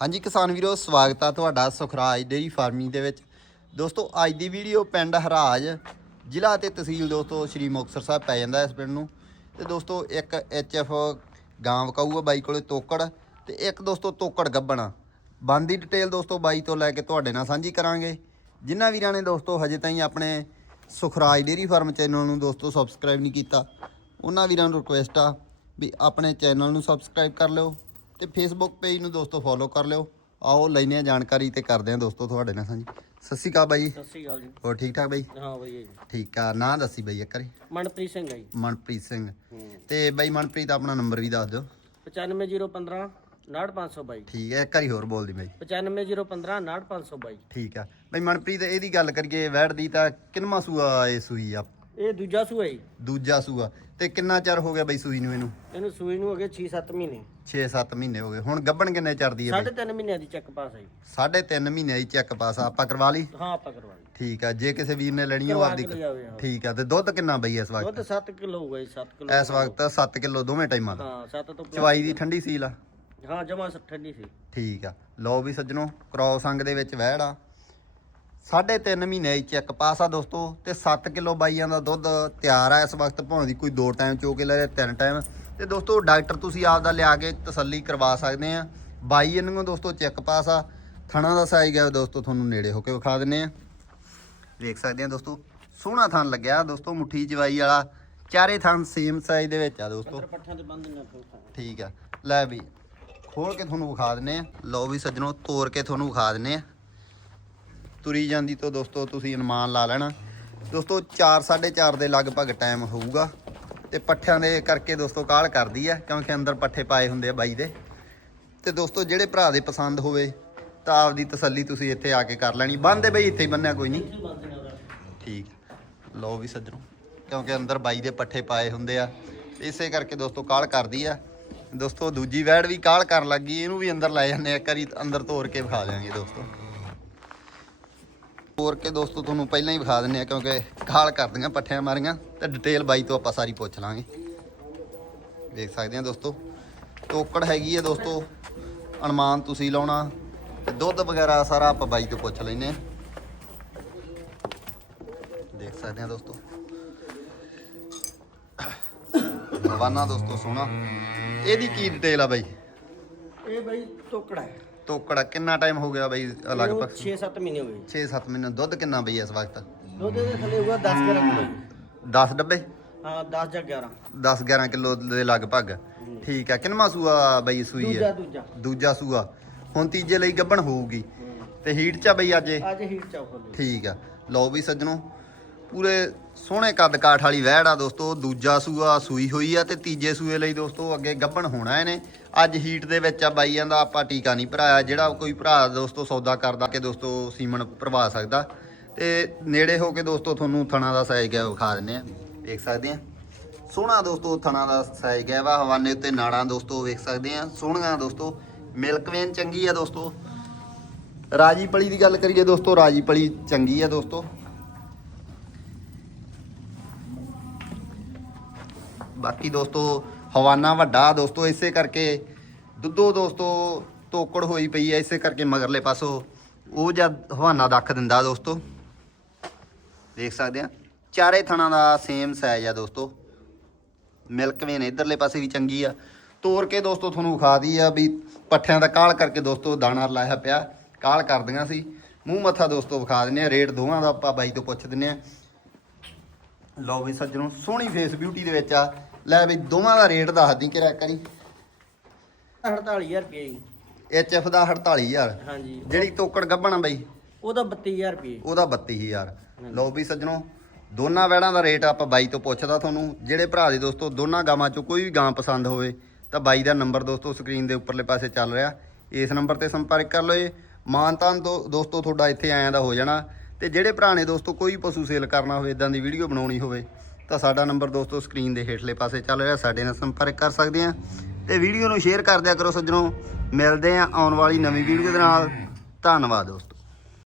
ਹਾਂਜੀ ਕਿਸਾਨ ਵੀਰੋ, ਸਵਾਗਤ ਆ ਤੁਹਾਡਾ ਸੁਖਰਾਜ ਡੇਰੀ ਫਾਰਮਿੰਗ ਦੇ ਵਿੱਚ। ਦੋਸਤੋ, ਅੱਜ ਦੀ ਵੀਡੀਓ ਪਿੰਡ ਹਰਾਜ, ਜ਼ਿਲ੍ਹਾ ਤੇ ਤਹਿਸੀਲ ਦੋਸਤੋ ਸ਼੍ਰੀ ਮੁਕਤਸਰ ਸਾਹਿਬ ਪੈ ਜਾਂਦਾ ਇਸ ਪਿੰਡ ਨੂੰ। ਤੇ ਦੋਸਤੋ, ਇੱਕ ਐਚਐਫ ਗਾਂ ਵਕਾਊ ਆ ਬਾਈ ਕੋਲੇ ਤੋਕੜ, ਤੇ ਇੱਕ ਦੋਸਤੋ ਤੋਕੜ ਗੱਬਣਾ। ਬੰਦੀ ਡਿਟੇਲ ਦੋਸਤੋ ਬਾਈ ਤੋਂ ਲੈ ਕੇ ਤੁਹਾਡੇ ਨਾਲ ਸਾਂਝੀ ਕਰਾਂਗੇ। ਜਿਨ੍ਹਾਂ ਵੀਰਾਂ ਨੇ ਦੋਸਤੋ ਹਜੇ ਤਾਈਂ ਆਪਣੇ ਸੁਖਰਾਜ ਡੇਰੀ ਫਾਰਮ ਚੈਨਲ ਨੂੰ ਦੋਸਤੋ ਸਬਸਕ੍ਰਾਈਬ ਨਹੀਂ ਕੀਤਾ, ਉਹਨਾਂ ਵੀਰਾਂ ਨੂੰ ਰਿਕੁਐਸਟ ਆ ਵੀ ਆਪਣੇ ਚੈਨਲ ਨੂੰ ਸਬਸਕ੍ਰਾਈਬ ਕਰ ਲਿਓ। ਤੇ ਫੇਸਬੁੱਕ ਪੇਜ ਨੂੰ ਦੋਸਤੋ ਫੋਲੋ ਕਰ ਲਿਓ। ਆਓ ਲੈਨੇ ਆ ਜਾਣਕਾਰੀ ਤੇ ਕਰਦੇ ਆ ਦੋਸਤੋ ਤੁਹਾਡੇ ਨਾਲ ਸਾਂਝੀ। ਸਤਿ ਸ਼੍ਰੀ ਅਕਾਲ ਬਾਈ। ਸਤਿ ਸ਼੍ਰੀ ਅਕਾਲ ਜੀ। ਹੋਰ ਠੀਕ ਠਾਕ ਬਾਈ? ਹਾਂ ਵਧੀਆ ਜੀ। ਠੀਕ ਆ ਨਾਂ ਦੱਸੀ ਬਾਈ ਇੱਕ ਵਾਰੀ। ਮਨਪ੍ਰੀਤ ਸਿੰਘ ਹੈ ਜੀ। ਮਨਪ੍ਰੀਤ ਸਿੰਘ। ਤੇ ਬਾਈ ਮਨਪ੍ਰੀਤ ਆਪਣਾ ਨੰਬਰ ਵੀ ਦੱਸ ਦਿਓ। 95015 69522 ਠੀਕ ਹੈ ਇੱਕ ਵਾਰੀ ਹੋਰ ਬੋਲਦੀ ਬਾਈ। 95015 69522 ਠੀਕ ਆ। ਬਾਈ ਮਨਪ੍ਰੀਤ ਇਹਦੀ ਗੱਲ ਕਰੀਏ ਵੈੜ ਦੀ ਤਾਂ ਕਿੰਨਵਾਂ ਸੂਆ ਇਹ ਸੂਈ ਆ? ਇਹ ਦੂਜਾ ਸੂਆ ਜੀ। ਦੂਜਾ ਸੂਆ। ਤੇ ਕਿੰਨਾ ਚਿਰ ਹੋ ਗਿਆ ਬਾਈ ਸੂਈ ਨੂੰ ਇਹਨੂੰ? ਇਹਨੂੰ ਸੂਈ ਨੂੰ ਹੋ ਗਏ 6-7 ਮਹੀਨੇ। 6-7 ਮਹੀਨੇ ਹੋ ਗਏ। ਹੁਣ ਗੱਬਣ ਕਿੰਨੇ ਚਰਦੀ ਹੈ ਬਾਈ? ਸਾਢੇ ਤਿੰਨ ਮਹੀਨਿਆਂ ਦੀ ਚੈੱਕ ਪਾਸ ਹੈ ਜੀ। ਸਾਢੇ ਤਿੰਨ ਮਹੀਨੇ ਦੀ ਚੈੱਕ ਪਾਸ ਆਪਾਂ ਕਰਵਾ ਲਈ? ਹਾਂ ਆਪਾਂ ਕਰਵਾ ਲਈ। ਠੀਕ ਆ। ਜੇ ਕਿਸੇ ਵੀਰ ਨੇ ਲੈਣੀ ਉਹ ਕਰਵਾ ਆਪਦੀ ਕੇ ਹਾਂ ਠੀਕ ਆ। ਤੇ ਦੁੱਧ ਕਿੰਨਾ ਬਈ ਇਸ ਵਕਤ? ਦੁੱਧ 7 ਕਿਲੋ ਹੋਊਗਾ ਜੀ 7 ਕਿਲੋ। ਇਸ ਵਕਤ 7 ਕਿਲੋ ਦੋਵੇਂ ਟਾਈਮਾਂ ਦਾ। ਹਾਂ 7 ਤੋਂ plus- ਚਵਾਈ ਦੀ ਠੰਡੀ ਸੀਲ ਆ? ਹਾਂ ਜਮਾ ਠੰਡੀ ਸੀ। ਠੀਕ ਆ। ਲਓ ਵੀ ਸੱਜਣੋ ਕ੍ਰੋਸ ਅੰਗ ਦੇ ਵਿੱਚ ਵਹਿੜ ਆ। ਸਾਢੇ ਤਿੰਨ ਮਹੀਨੇ ਦੀ ਚੈੱਕ ਪਾਸ ਆ ਦੋਸਤੋ ਤੇ 7 ਕਿਲੋ ਬਾਈਆਂ ਦਾ ਦੁੱਧ ਤਿਆਰ ਆ ਇਸ ਵਕਤ ਭਾਵੇਂ ਦੀ ਕੋਈ ਦੋ ਟਾਈਮ ਚੋ ਕੇ ਲੈ ਰਿਹਾ ਤਿੰਨ ਟਾਈਮ ਤੇ ਦੋਸਤੋ ਡਾਕਟਰ ਤੁਸੀਂ ਆਪ ਦਾ ਲਿਆ ਕੇ ਤਸੱਲੀ ਕਰਵਾ ਸਕਦੇ ਆ। ਬਾਈ ਇਹਨਾਂ ਨੂੰ ਦੋਸਤੋ ਚੈੱਕ ਪਾਸ ਆ। ਥਣਾ ਦਾ ਸਾਈਜ਼ ਗਿਆ ਦੋਸਤੋ ਤੁਹਾਨੂੰ ਨੇੜੇ ਹੋ ਕੇ ਵਿਖਾ ਦਿੰਨੇ ਆ। ਵੇਖ ਸਕਦੇ ਆ ਦੋਸਤੋ ਸੋਹਣਾ ਥਣ ਲੱਗਿਆ ਦੋਸਤੋ ਮੁੱਠੀ ਜਵਾਈ ਵਾਲਾ। ਚਾਰੇ ਥਣ ਸੇਮ ਸਾਈਜ਼ ਦੇ ਵਿੱਚ ਆ ਦੋਸਤੋ। ਠੀਕ ਆ। ਲੈ ਵੀ ਖੋਲ ਕੇ ਤੁਹਾਨੂੰ ਵਿਖਾ ਦਿੰਨੇ ਆ। ਲਓ ਵੀ ਸੱਜਣੋ ਤੋੜ ਕੇ ਤੁਹਾਨੂੰ ਵਿਖਾ ਦਿੰਨੇ ਆ। ਤੁਰੀ ਜਾਂਦੀ ਤੋਂ ਦੋਸਤੋ, ਤੁਸੀਂ ਅਨੁਮਾਨ ਲਾ ਲੈਣਾ। ਦੋਸਤੋ 4 4:30 ਦੇ ਲਗਭਗ ਟਾਈਮ ਹੋਊਗਾ। ਤੇ ਪੱਠਿਆਂ ਦੇ ਕਰਕੇ ਦੋਸਤੋ ਕਾਲ ਕਰਦੀ ਆ, ਕਿਉਂਕਿ ਅੰਦਰ ਪੱਠੇ ਪਾਏ ਹੁੰਦੇ ਆ ਬਾਈ ਦੇ। ਤੇ ਦੋਸਤੋ, ਜਿਹੜੇ ਭਰਾ ਦੇ ਪਸੰਦ ਹੋਵੇ, ਤਾਂ ਆਪਦੀ ਤਸੱਲੀ ਤੁਸੀਂ ਇੱਥੇ ਆ ਕੇ ਕਰ ਲੈਣੀ। ਬੰਦੇ ਬਈ, ਇੱਥੇ ਹੀ ਬੰਨਿਆ ਕੋਈ ਨਹੀਂ। ਠੀਕ। ਲਓ ਵੀ ਸੱਜਣੋ, ਕਿਉਂਕਿ ਅੰਦਰ ਬਾਈ ਦੇ ਪੱਠੇ ਪਾਏ ਹੁੰਦੇ ਆ। ਇਸੇ ਕਰਕੇ ਦੋਸਤੋ ਕਾਲ ਕਰਦੀ ਆ। ਦੋਸਤੋ, ਦੂਜੀ ਵੈੜ ਵੀ ਕਾਲ ਕਰਨ ਲੱਗੀ, ਇਹਨੂੰ ਵੀ ਅੰਦਰ ਲੈ ਜਾਂਦੇ ਆ, ਇੱਕ ਅੰਦਰ ਤੋੜ ਕੇ ਵਿਖਾ ਦਿਆਂਗੇ ਦੋਸਤੋ। ਤੋੜ ਕੇ ਦੋਸਤੋ, ਤੁਹਾਨੂੰ ਪਹਿਲਾਂ ਹੀ ਵਿਖਾ ਦਿੰਨੇ ਆ ਕਿਉਂਕਿ ਕਾਲ ਕਰਦੀਆਂ, ਪੱਠਿਆਂ ਮਾਰੀਆਂ ਤੇ ਡਿਟੇਲ ਬਾਈ ਤੋਂ ਆਪਾਂ ਸਾਰੀ ਪੁੱਛ ਲਾਂਗੇ। ਵੇਖ ਸਕਦੇ ਆ ਦੋਸਤੋ ਟੋਕੜ ਹੈਗੀ ਆ ਦੋਸਤੋ, ਅਨੁਮਾਨ ਤੁਸੀਂ ਲਾਉਣਾ ਤੇ ਦੁੱਧ ਵਗੈਰਾ ਸਾਰਾ ਆਪਾਂ ਬਾਈ ਤੋਂ ਪੁੱਛ ਲੈਨੇ ਆ ਦੇਖ ਸਕਦੇ ਆ ਦੋਸਤੋ। ਹਵਾਨਾ ਦੋਸਤੋ ਸੋਹਣਾ। ਇਹਦੀ ਕੀ ਡਿਟੇਲ ਆ ਬਾਈ? ਇਹ ਬਾਈ ਟੋਕੜਾ ਹੈ। ਤੋਕੜਾ ਕਿੰਨਾ ਟਾਈਮ ਹੋ ਗਿਆ ਬਾਈ ਲਗਭਗ? 6-7 ਮਹੀਨੇ ਹੋ ਗਏ। 6-7 ਮਹੀਨੇ ਦੁੱਧ ਕਿੰਨਾ ਬਈ ਇਸ ਵਕਤ? ਦੁੱਧ ਦੇ ਥੱਲੇ ਹੋਊਗਾ 10 11 ਕਿਲੋ। ਜੀ 10 ਡੱਬੇ? ਹਾਂ 10 ਜਾਂ 11 10 11 ਕਿਲੋ ਦੇ ਲਗਭਗ। ਠੀਕ ਆ ਕਿੰਨਵਾਂ ਸੂਆ ਬਈ ਸੂਈ ਹੈ? ਦੂਜਾ ਦੂਜਾ। ਸੂਆ। ਹੁਣ ਤੀਜੇ ਲਈ ਗੱਬਣ ਹੋਊਗੀ। ਤੇ ਹੀਟ ਚ ਬਈ ਅੱਜ? ਅੱਜ ਹੀਟ ਖੋਲੀ ਠੀਕ ਆ। ਲਓ ਵੀ ਸੱਜਣੋ ਪੂਰੇ ਸੋਹਣੇ ਕੱਦ ਕਾਠ ਵਾਲੀ ਵਹਿੜ ਆ ਦੋਸਤੋ ਦੂਜਾ ਸੂਆ ਸੂਈ ਹੋਈ ਆ ਤੇ ਤੀਜੇ ਸੂਏ ਲਈ ਦੋਸਤੋ ਅੱਗੇ ਗੱਭਣ ਹੋਣਾ ਇਹਨੇ। ਅੱਜ ਹੀਟ ਦੇ ਵਿੱਚ ਆ ਬਾਈਆਂ ਦਾ ਆਪਾਂ ਟੀਕਾ ਨਹੀਂ ਭਰਾਇਆ, ਜਿਹੜਾ ਕੋਈ ਭਰਾ ਦੋਸਤੋ ਸੌਦਾ ਕਰਦਾ ਕਿ ਦੋਸਤੋ ਸੀਮਨ ਭਰਵਾ ਸਕਦਾ। ਤੇ ਨੇੜੇ ਹੋ ਕੇ ਦੋਸਤੋ ਤੁਹਾਨੂੰ ਥਣਾ ਦਾ ਸਾਈਜ਼ ਗਿਆ ਵਿਖਾ ਦਿੰਨੇ ਆ ਦੇਖ ਸਕਦੇ ਆ। ਸੋਹਣਾ ਦੋਸਤੋ ਥਣਾ ਦਾ ਸਾਈਜ਼ ਗਿਆ ਵਾ, ਹਵਾਨੇ ਉੱਤੇ ਨਾੜਾਂ ਦੋਸਤੋ ਵੇਖ ਸਕਦੇ ਆ। ਸੋਹਣੀਆਂ ਦੋਸਤੋ ਮਿਲਕ ਵੇਨ ਚੰਗੀ ਆ ਦੋਸਤੋ। ਰਾਜੀ ਪਲੀ ਦੀ ਗੱਲ ਕਰੀਏ ਦੋਸਤੋ ਰਾਜੀ ਪਲੀ ਚੰਗੀ ਆ ਦੋਸਤੋ। ਬਾਕੀ ਦੋਸਤੋ, ਹਵਾਨਾ ਵੱਡਾ ਦੋਸਤੋ, ਇਸੇ ਕਰਕੇ ਦੁੱਧੋ ਦੋਸਤੋ, ਤੋਕੜ ਹੋਈ ਪਈ ਐ, ਇਸੇ ਕਰਕੇ ਮਗਰਲੇ ਪਾਸੋਂ ਉਹ ਜਦ ਹਵਾਨਾ ਦੱਖ ਦਿੰਦਾ ਦੋਸਤੋ। ਦੇਖ ਸਕਦੇ ਆ, ਚਾਰੇ ਥਣਾ ਦਾ ਸੇਮ ਸਾਈਜ਼ ਆ ਦੋਸਤੋ। ਮਿਲਕ ਵੇਨ ਇਧਰਲੇ ਪਾਸੇ ਵੀ ਚੰਗੀ ਆ। ਤੋੜ ਕੇ ਦੋਸਤੋ ਤੁਹਾਨੂੰ ਵਿਖਾ ਦੀ ਆ ਵੀ ਪੱਠਿਆਂ ਦਾ ਕਾਲ ਕਰਕੇ ਦੋਸਤੋ ਦਾਣਾ ਲਾਇਆ ਪਿਆ, ਕਾਲ ਕਰਦੀਆਂ ਸੀ। ਮੂੰਹ ਮੱਥਾ ਦੋਸਤੋ ਵਿਖਾ ਦਿੰਨੇ ਆ, ਰੇਟ ਦੋਵਾਂ ਦਾ ਆਪਾਂ ਬਾਈ ਤੋਂ ਪੁੱਛ ਦਿੰਨੇ ਆ। ਲਓ ਵੀ ਸੱਜਣੋ ਸੋਹਣੀ ਫੇਸ ਬਿਊਟੀ ਦੇ ਵਿੱਚ ਆ। ਲੈ ਵੀ ਦੋਵਾਂ ਦਾ ਰੇਟ ਦੱਸਦੀ ਕਿ ਕਰੀ 48000 ਰੁਪਏ ਜੀ। ਐਚਐਫ ਦਾ 48000 ਹਾਂਜੀ। ਜਿਹੜੀ ਤੋਕੜ ਗੱਭਣ ਬਾਈ। ਉਹਦਾ 32000 ਰੁਪਏ। ਉਹਦਾ 32000 ਲਓ ਵੀ ਸੱਜਣੋ ਦੋਨਾਂ ਵੈੜਾਂ ਦਾ ਰੇਟ ਆਪਾਂ ਬਾਈ ਤੋਂ ਪੁੱਛਦਾ ਤੁਹਾਨੂੰ। ਜਿਹੜੇ ਭਰਾ ਦੇ ਦੋਸਤੋ ਦੋਨਾਂ ਗਾਵਾਂ ਚੋਂ ਕੋਈ ਵੀ ਗਾਂ ਪਸੰਦ ਹੋਵੇ ਤਾਂ ਬਾਈ ਦਾ ਨੰਬਰ ਦੋਸਤੋ ਸਕਰੀਨ ਦੇ ਉੱਪਰਲੇ ਪਾਸੇ ਚੱਲ ਰਿਹਾ। ਇਸ ਨੰਬਰ ਤੇ ਸੰਪਰਕ ਕਰ ਲਓ ਜੀ ਮਾਨਤਾਨ ਦੋ ਦੋਸਤੋ ਤੁਹਾਡਾ ਇੱਥੇ ਆਇਆਂ ਦਾ ਹੋ ਜਾਣਾ। ਤੇ ਜਿਹੜੇ ਭਰਾ ਦੋਸਤੋ, ਕੋਈ ਪਸ਼ੂ ਸੇਲ ਕਰਨਾ ਹੋਵੇ ਇਦਾਂ ਦੀ ਵੀਡੀਓ ਬਣਾਉਣੀ ਹੋਵੇ, ਤਾਂ ਸਾਡਾ ਨੰਬਰ ਦੋਸਤੋ ਸਕਰੀਨ ਦੇ ਹੇਠਲੇ ਪਾਸੇ ਚੱਲ ਰਿਹਾ, ਸਾਡੇ ਨਾਲ ਸੰਪਰਕ ਕਰ ਸਕਦੇ ਆ ਤੇ ਵੀਡੀਓ ਨੂੰ ਸ਼ੇਅਰ ਕਰ ਦਿਆ ਕਰੋ ਸੱਜਣੋ। ਮਿਲਦੇ ਆ ਆਉਣ ਵਾਲੀ ਨਵੀਂ ਵੀਡੀਓ ਦੇ ਨਾਲ। ਧੰਨਵਾਦ ਦੋਸਤੋ।